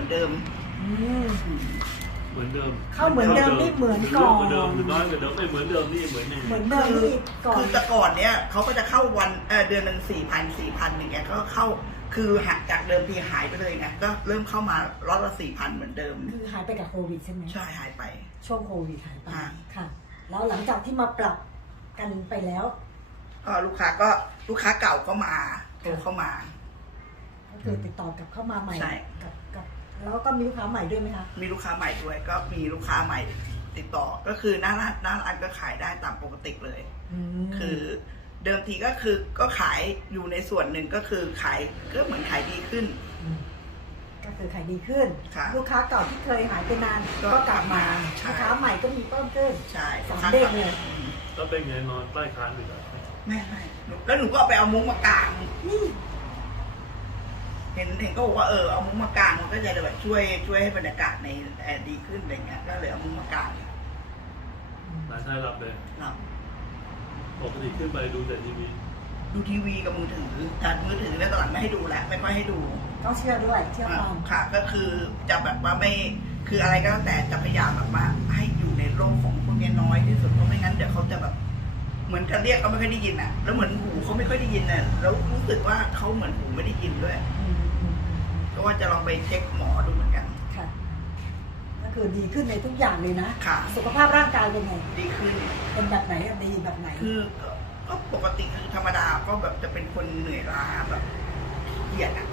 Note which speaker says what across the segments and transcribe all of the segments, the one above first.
Speaker 1: มือนเดิม
Speaker 2: อืม
Speaker 3: เหมือนเดิม
Speaker 2: เข้าเหมือนเดิมนี่เหมือนก่อน
Speaker 3: เหมือนเดิมหรือน้อยกว่าเดิมไม่เหมือนเดิมนี่เหมือนนี่
Speaker 2: เหมือนเดิมนี่ก่อน
Speaker 1: คือแต่ก่อนเนี้ยเขาก็จะเข้าวันเออเดือนหนึ่งสี่พันสี่พันอย่างเงี้ยก็เข้าคือหักจากเดิมทีหายไปเลยไงก็เริ่มเข้ามาร้อยละสี่พันเหมือนเดิม
Speaker 2: คือหายไปกับโควิดใช่ไหม
Speaker 1: ใช่หายไป
Speaker 2: ช่วงโควิดหายไป
Speaker 1: อ่า
Speaker 2: ค่ะ แล้วหลังจากที่มาปรับกันไปแล้ว
Speaker 1: ก็ลูกค้าก็ลูกค้าเก่าก็มาโทรเข้ามา
Speaker 2: ก็คือติดต่อกลับเข้ามาใหม่
Speaker 1: ใช่
Speaker 2: กับกับ แล้วก็มีลูกค้าใหม่ด้วยไหมคะ
Speaker 1: มีลูกค้าใหม่ด้วย ก็มีลูกค้าใหม่ติดต่อ ก็คือหน้าร้านหน้าร้านก็ขายได้ตามปกติเลย
Speaker 2: ม
Speaker 1: คือเดิมทีก็คือก็ขายอยู่ในส่วนหนึ่งก็คือขายก็เหมือนขายดีขึ้น
Speaker 2: มก็คือขายดีขึ้น
Speaker 1: ค่ะ
Speaker 2: ลูกค้าเก่าที่เคยหายไปนาน
Speaker 1: ก็
Speaker 2: ก็กลับมา
Speaker 1: ใช่
Speaker 2: ลูกค้าใหม่ก็มีเพิ่มขึ้น
Speaker 1: ใช่
Speaker 2: สามเด้งเลย
Speaker 3: แล้วเป็นไงนอนใต้คานอยู่แล้ว
Speaker 1: ไม่ไม่แล้วหนูก็เอาไปเอามุ้งมากาง
Speaker 2: นี่
Speaker 1: เห็นเห็นก็บอกว่าเออเอามุ้งมากางมันก็จะแบบช่วยช่วยให้บรรยากาศในแอร์ดีขึ้นอะไรเงี้ยก็เลยเอามุ้งมากาง
Speaker 3: หลานชายหลับเลย
Speaker 1: เรา
Speaker 3: ปกติขึ้นไปดูแต่ทีวี
Speaker 1: ดูทีวีกับมือถือแต่มือถือเนี่ยตอนหลังไม่ให้ดูแล้วไม่ค่อยให้ดู
Speaker 2: ต้องเชื่อด้วยเชื่อฟัง
Speaker 1: ค่ะก็คือจะแบบว่าไม่คืออะไรก็แล้วแต่จะพยายามแบบว่าให้อยู่ในโลกของพวกนี้น้อยที่สุดเพราะไม่งั้นเดี๋ยวเขาจะแบบ เหมือนจะเรียกเขาไม่ค่อยได้ยินอะ แล้วเหมือนหูเขาไม่ค่อยได้ยินอะ แล้วรู้สึกว่าเขาเหมือนหูไม่ได้ยินด้วย
Speaker 2: อืมอืม
Speaker 1: ก็ว่าจะลองไปเช็คหมอดูเหมือนกัน
Speaker 2: ค่ะ ก็คือดีขึ้นในทุกอย่างเลยนะ
Speaker 1: ค่ะ
Speaker 2: สุขภาพร่างกายเป็นไง
Speaker 1: ดีขึ้น
Speaker 2: เป็นแบบไหนอะดีแบบไหน
Speaker 1: คือก็ก็ปกติคือธรรมดาก็แบบจะเป็นคนเหนื่อยล้าแบบขี้เกียจอะ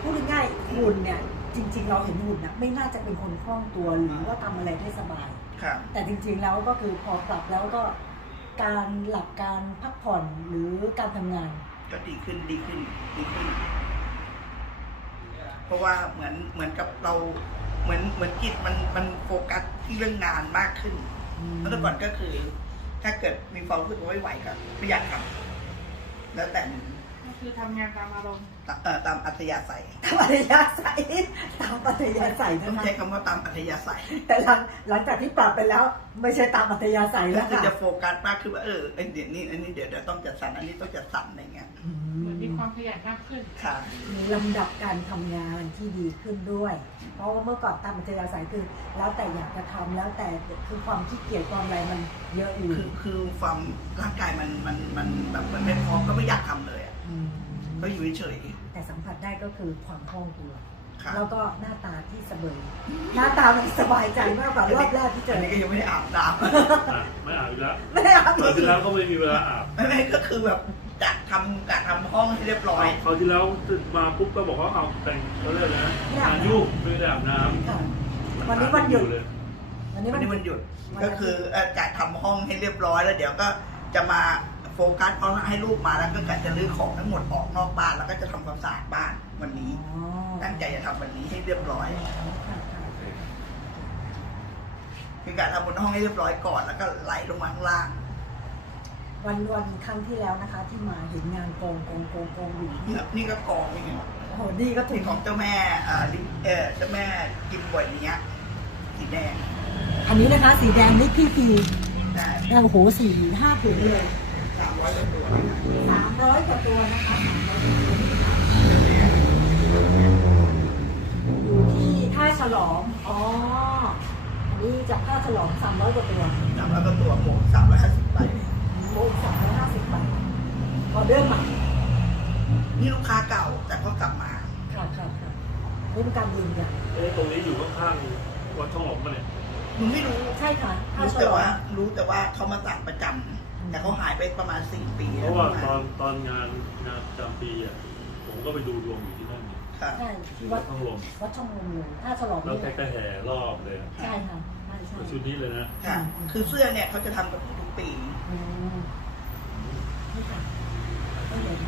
Speaker 2: พูดง่ายๆหุ่นเนี่ย จริง ๆ เราเห็นหุ่นนะไม่น่าจะเป็นคนคล่องตัวหรือว่าทำอะไรได้สบาย
Speaker 1: ค่ะ
Speaker 2: แต่จริง ๆ แล้วก็คือพอปรับแล้วก็ การหลับการพักผ่อนหรือการทำงาน
Speaker 1: ก็ดีขึ้นดีขึ้นดีขึ้น เพราะว่าเหมือนเหมือนกับเราเหมือนเหมือนจิตมันมันโฟกัสที่เรื่องงานมากขึ้นเมื่อก่อนก็คือ ถ้าเกิดมีความรู้สึกว่าไม่ไหวก็ไม่อยากทำแล้วแต่
Speaker 4: คือทำงานตามอารมณ์
Speaker 1: ตเอ่อตามอัธยาศัย
Speaker 2: ตามอัธยาศัยตามอัธยาศัย
Speaker 1: ต้อ
Speaker 2: นะ
Speaker 1: ง
Speaker 2: คะ
Speaker 1: ใช้คำว่าตามอัธยาศัย
Speaker 2: แต่หลังหลังจากที่ปรับไปแล้ว ไม่ใช่ตามอัธยาศัย
Speaker 1: ก็
Speaker 2: แล้ว
Speaker 1: คือ
Speaker 2: ค่ะ
Speaker 1: จะโฟกัสมากคือว่าเออไอเดี๋ยวนี้อันนี้เดี๋ยวเดี๋ยวต้องจัดสรรอันนี้ต้องจัดสรรอะไรเงี้ย
Speaker 2: อื
Speaker 4: เหมือนมี
Speaker 2: ม
Speaker 4: ความขยันมากขึ้น
Speaker 1: ค่ะ
Speaker 2: มีลำดับการทำงานที่ดีขึ้นด้วย เพราะว่าเมื่อก่อนตามอัธยาศัยคือ แล้วแต่อยากจะทำแล้วแต่คือความขี้เกียจความอะไรมันเยอะอยู่
Speaker 1: คือคือความร่างกายมันมันมันแบบมันไม่พร้อมก็ไม่อยากทำเลยอะ
Speaker 2: ม
Speaker 1: ก็อยู่เฉย
Speaker 2: แต่สัมผัสได้ก็คือความคล่องตัว
Speaker 1: ๆค่ะ
Speaker 2: แล้วก็หน้าตาที่เสบยหน้าตามันสบายใจมากกว่ารอบแรกที่เจ
Speaker 1: อั
Speaker 2: อน
Speaker 1: นี้ก็ยังไม่ได้อาบน้ำ
Speaker 3: อะไม่อาบอีกแล้ว
Speaker 2: ไม่ได้อาบ
Speaker 3: ตอนที่แล้วก็ไม่มีเวลาอาบ
Speaker 1: ไม่ไม่ก็คือแบบ กะทำกะทำห้องให้เรียบร้อย
Speaker 3: คราวที่แล้วมาปุ๊บก็บอกว่าเอาแต่งเขาเรียกอะไรนะงานยุ่งไม่ได้อาบน้
Speaker 2: ค่ะำวันนี้วันหยุด
Speaker 3: เลย
Speaker 2: วันนี้
Speaker 1: วั
Speaker 2: วันน
Speaker 1: นี้มันหยุดก็คือเอ่อกะทำห้องให้เรียบร้อยแล้ว เดี๋ยวก็จะมาโฟกัสเพราะให้ลูกมาแล้วก็กะจะรื้อของทั้งหมดออกนอกบ้านแล้วก็จะทำความสะอาดบ้านวันนี้
Speaker 2: อ๋อ
Speaker 1: ตั้งใจจะทำวันนี้ให้เรียบร้อย
Speaker 2: ค่ะค่ะ
Speaker 1: คือกะทำบนห้องให้เรียบร้อยก่อนแล้วก็ไหลลงมาข้างล่าง
Speaker 2: วันวันครั้งที่แล้วนะคะ ที่มาเห็นงานกองกองกองกองอยู่
Speaker 1: นี่นี่ก็กองนี่ไง
Speaker 2: โอ้โหดีก็ถู
Speaker 1: นี่
Speaker 2: ก
Speaker 1: ของเจ้าแม่เอ่อลิเออเจ้าแม่กิมบวยเนี้ยสีแดง
Speaker 2: อันนี้นะคะ สีแดงนี่พี่ฟี
Speaker 1: ได้
Speaker 2: โอ้โหสี่ห้าผืนเลย
Speaker 1: สามร้อยกว่าตัวนะคะ
Speaker 2: สามร้อยกว่าตัวนะคะอยู่ที่ท่าฉลอมอ๋ออันนี้จากท่าฉลอมสามร้อยกว่าตัว
Speaker 1: สามร้อยกว่าตัวหมวกสามร้อยห้าสิบใบ
Speaker 2: โอ้สามร้อยห้าสิบใบออเดอร์ใหม่
Speaker 1: นี่ลูกค้า เก่าแต่ก็กลับมา
Speaker 2: ค่ะค่ะค่ะนี่เป็นการยืนยัน
Speaker 3: เอ๊ะตรงนี้อยู่ข้างๆวัดช่องหลอมมาเนี่ย
Speaker 1: หนูไม่รู้
Speaker 2: ใช่ค่ะท่า
Speaker 1: รู้
Speaker 2: ฉ
Speaker 1: แต่
Speaker 2: ลอม
Speaker 1: ว่ารู้แต่ว่าเขามาสั่งประจำแต่เขาหายไปประมาณสี่ปี
Speaker 3: เพ
Speaker 1: แล้ว
Speaker 3: ราะว่า
Speaker 1: ประ
Speaker 3: ตอ
Speaker 1: มานณ
Speaker 3: ตอนงานงานประจำปีอะผมก็ไปดูดวงอยู่ที่นั่นเนี่ย
Speaker 1: ค่ะ
Speaker 2: ใช่
Speaker 3: ที่
Speaker 2: ที่
Speaker 3: วั
Speaker 2: วั
Speaker 3: ด
Speaker 2: ด
Speaker 3: ช่องลม
Speaker 2: วัดช่องลมเลยท่าฉลอม
Speaker 3: แล้ว
Speaker 2: นี่
Speaker 3: แกก็แห่รอบเลยอะ
Speaker 2: ใช่ค่ะใช่ใช่
Speaker 3: ชุดนี้เลยนะ
Speaker 1: ค่ะ คือเสื้อเนี่ยเขาจะทำแบบนี้ทุกปี
Speaker 2: อืมนี่ค่ะก็เห็น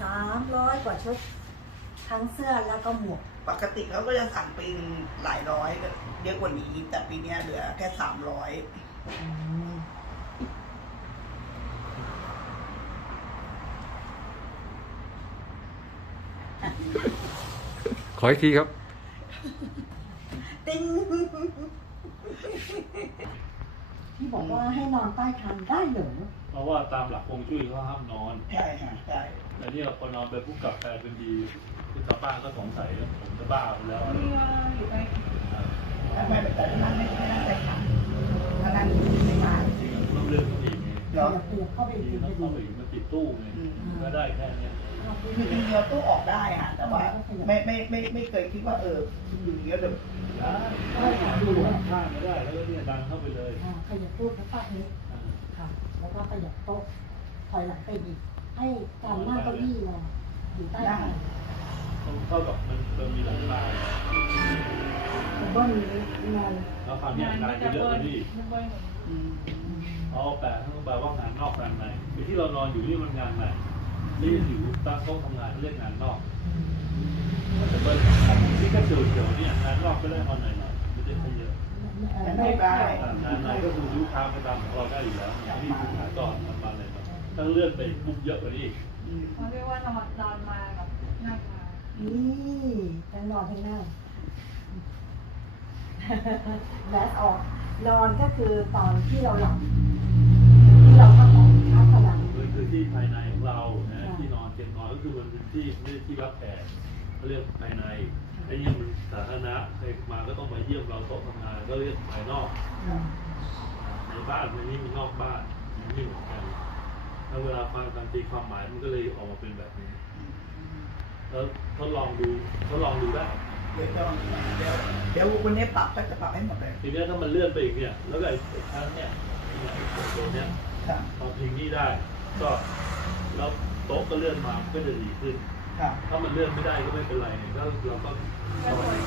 Speaker 2: สามร้อยกว่าชุด ทั้งเสื้อแล้วก็หมวก
Speaker 1: ปกติเขาก็จะสั่งปีนึงหลายร้อยเยอะกว่านี้ แต่ปีเนี้ยเหลือแค่สามร้อย
Speaker 2: อืม
Speaker 5: ขออีกทีครับ
Speaker 2: ติ้งที่บอกว่าให้นอนใต้คานได้เหรอ
Speaker 3: เพราะว่าตามหลักฮวงจุ้ยเขาห้ามนอน
Speaker 1: ใช่ค่ะใช่
Speaker 3: แต่เนี่ยพอนอนไปปุ๊บกลับกลายเป็นดีคือชาวบ้านก็สงสัยว่าผมจะบ้าไปแล้วอะไร
Speaker 4: ที่ว่าอยู่ไป
Speaker 1: ทำไมแต่นั่นไม่ไม่นั่งใจขันถ้านั่งอยู่ไม่มา
Speaker 3: จริงๆต้องเรื่องนี้ไง
Speaker 1: เหรอ
Speaker 2: ขยับเข้าไป
Speaker 3: จ
Speaker 2: อี
Speaker 3: ริ
Speaker 2: ก
Speaker 3: งๆ
Speaker 2: ที
Speaker 3: ต้อง
Speaker 2: ก็
Speaker 3: เข้าไปอีก
Speaker 2: ดี
Speaker 3: มันติดตู้ไงก็ได้แค่เนี้ย
Speaker 1: คือจริงๆเราตู้ออกได้ค่ะแต่ว่าไม่ไม่ไม่ไม่เคยคิดว่าเอออยู่อย่างเงี้ยเดี๋ยว
Speaker 3: ได้ตู้ข้างไม่ได้แล้วก็เนี่ยดันเข้าไปเลย
Speaker 2: อ่าขยับตู้ข้างนี้
Speaker 3: อ่า
Speaker 2: ค่ะแล้วก็ขยับโต๊ะถอยหลังไปอีก ให้การนั่งเก้าอี้เราอยู่ใต้คาง
Speaker 3: เท่ากับมันมันมีหลังคา
Speaker 2: แต่เบิ้ลงาน
Speaker 3: แล้วคราวนี้งานจะเยอะกว่านี้อีก
Speaker 4: มันเบิ้ล
Speaker 1: อืม
Speaker 3: เอาแปลต้องแปลว่างานนอกงานในคือที่เรานอนอยู่นี่มันงานในนี่อยู่ตั้งโต๊ะทำงานเรียกงานนอกแต่เบิ้ลที่ก็เฉียวๆเนี่ยงานนอกก็ได้เอาหน่อยๆไม่ได้ค่อยเยอะ
Speaker 1: แต่ไม่ได้
Speaker 3: งานในก็คือลูกค้าประจำของเราได้อยู่แล้วที่ลูกค้าก่อนทำมา เลยครับถ้าเลื่อนไปปุ๊บเยอะกว่านี้อีก
Speaker 1: อืม
Speaker 4: เขาเรียกว่านอนนอนมากับนั่งมา
Speaker 2: นี่ทั้งนอนทั้งนั่งแลสออก นอนก็คือตอนที่เราหลับที่เราก็ต้องพักพลัง
Speaker 3: มันคือที่ภายในของเรานะที่นอนเตียงนอนก็คือมันเป็นที่ไม่ได้ที่รับแขกเขาเรียกภายในไอ้นี่มันสาธารณะใครมาก็ต้องมาเยี่ยมเราโต๊ะทำงานก็เรียกภายนอก
Speaker 2: อืม
Speaker 3: ในบ้านในนี้มีนอกบ้านมันไม่เหมือนกัน แล้วเวลาฟังการตีความหมายมันก็เลยออกมาเป็นแบบนี้ แล้วทดลองดูทดลองดูได้
Speaker 1: เดี๋ยวจะเดี๋ยวเดี๋ยววันนี้ปรับก็จะปรับให้หมดเลย
Speaker 3: ทีเนี้ยถ้ามันเลื่อนไปอีกเนี่ย แล้วก็ไอ้ไอ้ครั้งเนี่ยเนี่ยไอ้ตัวเนี้ย
Speaker 1: ค่ะ
Speaker 3: พอพิงนี่ได้ ก็แล้วโต๊ะก็เลื่อนมามันก็จะดีขึ้น
Speaker 1: ค่ะ
Speaker 3: ถ้ามันเลื่อนไม่ได้ก็ไม่เป็นไรก็เราก็นอน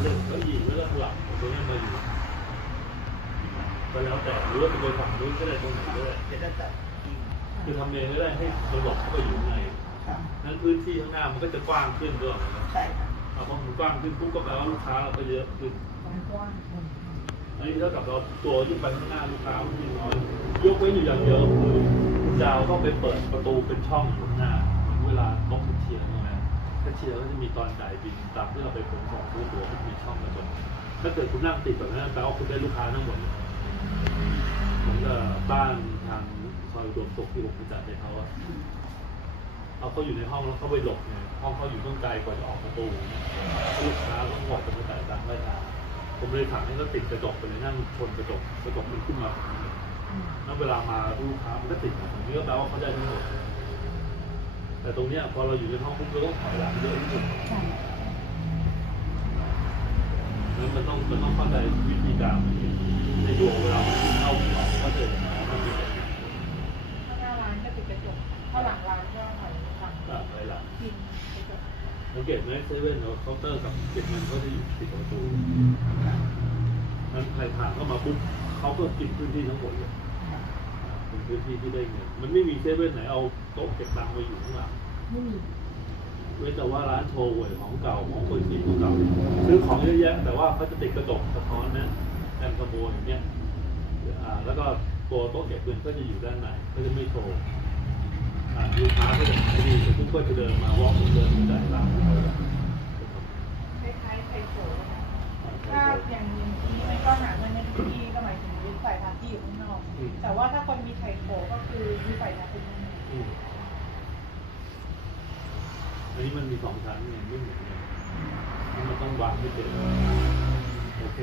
Speaker 3: เลื่อนเก็ยิงแล้วก็หลับเอาตัวเนี้ยมาอยู่ก็แล้วแต่หรือว่าจะไปฝั่งนู้นก็ได้ตรงไหนก็ได้
Speaker 1: เดี๋ยวจะจัดอีก
Speaker 3: คือทำเองก็ได้ให้มันหลบเข้าไปอยู่ข้างใน
Speaker 1: ค่ะ
Speaker 3: นั้นพื้นที่ข้างหน้ามันก็จะกว้างขึ้นด้วยนะครับ
Speaker 1: ใช่ค่ะ
Speaker 3: เอาพอมันกว้างขึ้นปุ๊บก็แปลว่าลูกค้าเราก็เยอะขึ้น
Speaker 2: กว้างอืม
Speaker 3: อันนี้เท่ากับเราตัวยิ่งไปข้างหน้าลูกค้ามันยิ่งน้อยยกเว้นอยู่อย่างเดียวคือคุณดาวต้องไปเปิดประตูเป็นช่องอยู่ข้างหน้าเหมือนเวลาบล็อกเชียร์ใช่ไหมแคชเชียร์ก็จะมีตอนจ่ายบินตามที่เราไปขนของซื้อตั๋วมันมีช่องกระจกถ้าเกิดคุณนั่งติดแบบนั้นแปลว่าคุณได้ลูกค้าทั้งหมดเลยเหมือนกับบ้านทางซ อยรวมสุขที่ผมไปจัดให้เขาอะเอาเขาอยู่ในห้องแล้วเขาไปหลบเนี่ยห้องเขาอยู่ต้องไกลกว่าจะออกประตูลูกค้าต้องหอกจะไปจ่ายตังค์ได้ทางผมเลยสั่งให้เขาติดกระจกไปเลยนั่งชนกระจกกระจกมันขึ้นมาแล้วเวลามาลูกค้ามันก็ติดมาตรงนี้ก็แปลว่าเขาได้ทั้งหมดแต่ตรงเนี้ยพอเราอยู่ในห้องปุ๊บเราต้องถอยหลังเยอะที่สุด
Speaker 2: ใช่
Speaker 3: แล้วมันต้องมันต้องเข้าใจวิธีการมันในดวงเวลามันเข้าหัวก็เจอ สังเกตไหมเซเว่นเราเคาน์เตอร์กับเก็บเงินเขาจะอยู่ติดกับประตูนั้นใครผ่านเข้ามาปุ๊บเขาก็กินพื้นที่ทั้งหมดเลยเป็นพื้นที่ที่ได้เงินมันไม่มีเซเว่นไหนเอาโต๊ะเก็บตังค์ไว้อยู่ข้างหลัง
Speaker 2: ไม่มี
Speaker 3: เว้นแต่ว่าร้านโชว์หวยของเก่าของคนสีของเก่าซื้อของเยอะแยะแต่ว่าเขาจะติดกระจกสะท้อนนะแอนขโมยอย่างเงี้ยอ่าแล้วก็ตัวโต๊ะเก็บเงินก็จะอยู่ด้านในก็จะไม่โชว์อ่า ลูกค้าก็จะขายดีแต่ทุกคนจะเดินมาวอล์กเดินมาจ่ายตังค์เขา
Speaker 4: คล้ายๆไข่โถนถ้าอย่างอย่างที่ไม่ก็หาเงินในพื้นที่ก็หมายถึงยึดฝ่ายทางที่อยู่ข้างนอก แต่ว่าถ้าคนมีไข่โถก็คือยึดฝ่ายทางเป็นข้างน
Speaker 3: อืมอันนี้มันมีสองชั้นไงไม่เหมือนกันมันต้องวางให้เป็นโอเค